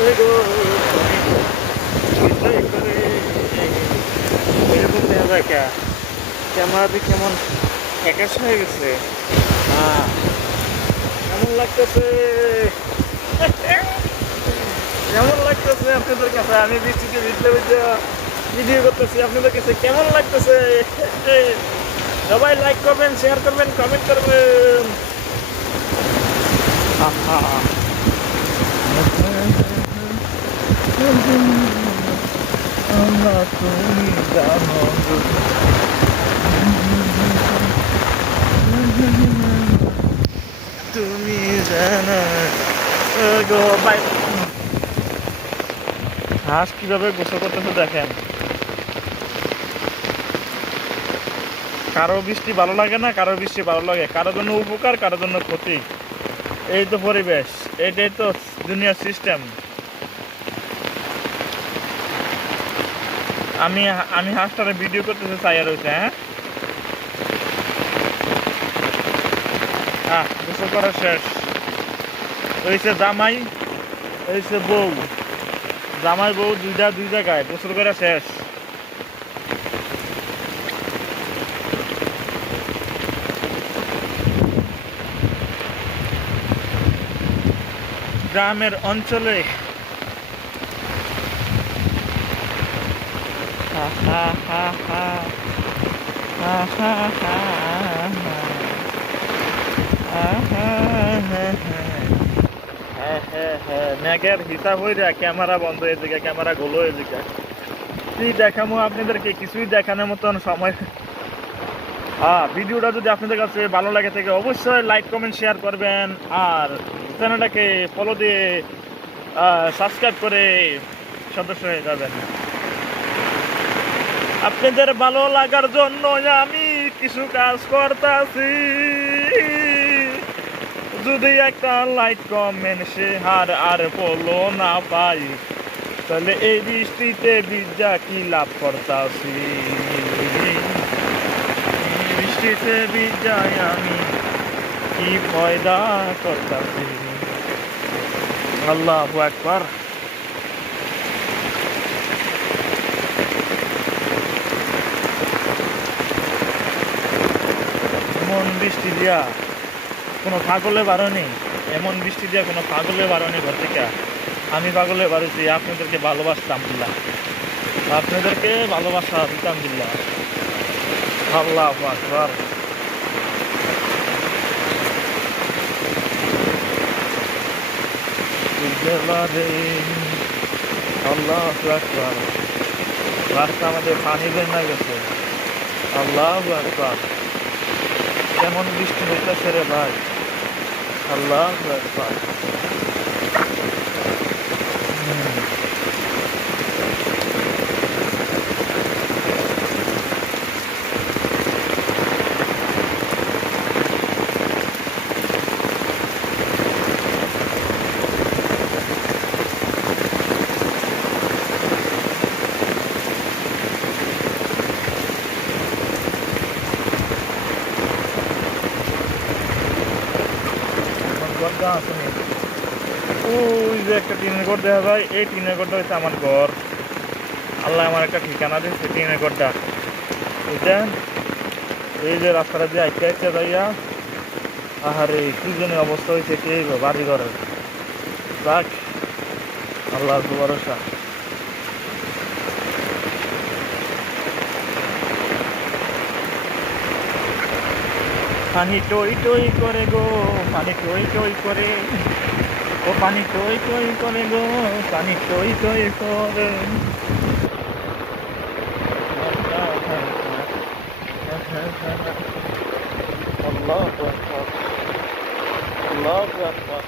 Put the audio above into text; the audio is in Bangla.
করে গো কেমন ফ্যাকাশ হয়ে গেছে হ্যাঁ কেমন লাগতেছে কেমন লাগতেছে আপনাদের কাছে আমি বৃষ্টিতে ভিজলে ভিজলে ভিডিও করতেছি আপনাদের কাছে কেমন লাগতেছে সবাই লাইক করবেন শেয়ার করবেন কমেন্ট করবেন আহা। তুমি জানো। তুমি জানো হাঁস কীভাবে গোসল করতেছে দেখেন। কারও বৃষ্টি ভালো লাগে না, কারও বৃষ্টি ভালো লাগে। কারোর জন্য উপকার কারোর জন্য ক্ষতি। এই তো পরিবেশ এইটাই তো দুনিয়ার সিস্টেম আমি আমি হাঁসটারে ভিডিও করতেছে চাইয়া রয়েছে হ্যাঁ? আহ গোসল করা শেষ। হয়েছে জামাই হয়েছে বউ। জামাই, বউ দুইটা, দুই জায়গায়, গোসল করা শেষ। গ্রামের অঞ্চলে হা হা হা হা ম্যাগের হিসাব হয়ে যায় ক্যামেরা বন্ধ হয়ে যায় ক্যামেরা গোলো হয়ে যায় কি দেখামো আপনাদেরকে? কিছুই দেখানোর মতন সময় হ্যাঁ ভিডিওটা যদি আপনাদের কাছে ভালো লাগে থাকে, অবশ্যই লাইক, কমেন্ট, শেয়ার করবেন। আর চ্যানেলটাকে ফলো দিয়ে সাবস্ক্রাইব করে সদস্য হয়ে যাবেন। আপনাদের ভালো লাগার জন্য আমি কিছু কাজ করতেছি। যদি একটা লাইক কমেন্ট সে হার আর ফলো না পাই তাহলে এই বৃষ্টিতে বিদ্যা কি লাভ করতাছি? বৃষ্টিতে বিদ্যায় আমি কি ফয়দা করতাছি? আল্লাহ একবার এমন বৃষ্টি দিয়া কোনো পাগলে বারণি, এমন বৃষ্টি দিয়া কোনো পাগলে বারণি ঘর থেকে আমি পাগলে বাড়িছি আপনাদেরকে ভালোবাসতাম দিল্লা আপনাদেরকে ভালোবাসা দিতাম দিল্লা আল্লাহ আল্লাহ রাস্তা আমাদের পানি বেনা গেছে। আল্লাহ আকবার। কেমন বৃষ্টি হইতেছে রে ভাই। আল্লাহ আসেনি ওই যে একটা টিনের ঘর দেখা যায় এই টিনের ঘরটা হচ্ছে আমার ঘর। আল্লাহ আমার একটা ঠিকানা দিয়েছে টিনের ঘরটা। বুঝছেন এই যে রাস্তাটা দিয়ে আইতে আইতে যাইয়া আহারে, কি জন্য অবস্থা হয়েছে কে বাড়ি ঘরের যাক আল্লাহ ভরসা। পানি টই টই করে গো, পানি টই টই করে। ও পানি টই টই করে গো, পানি টই টই করে। আল্লাহ আকবার। আল্লাহ আকবার।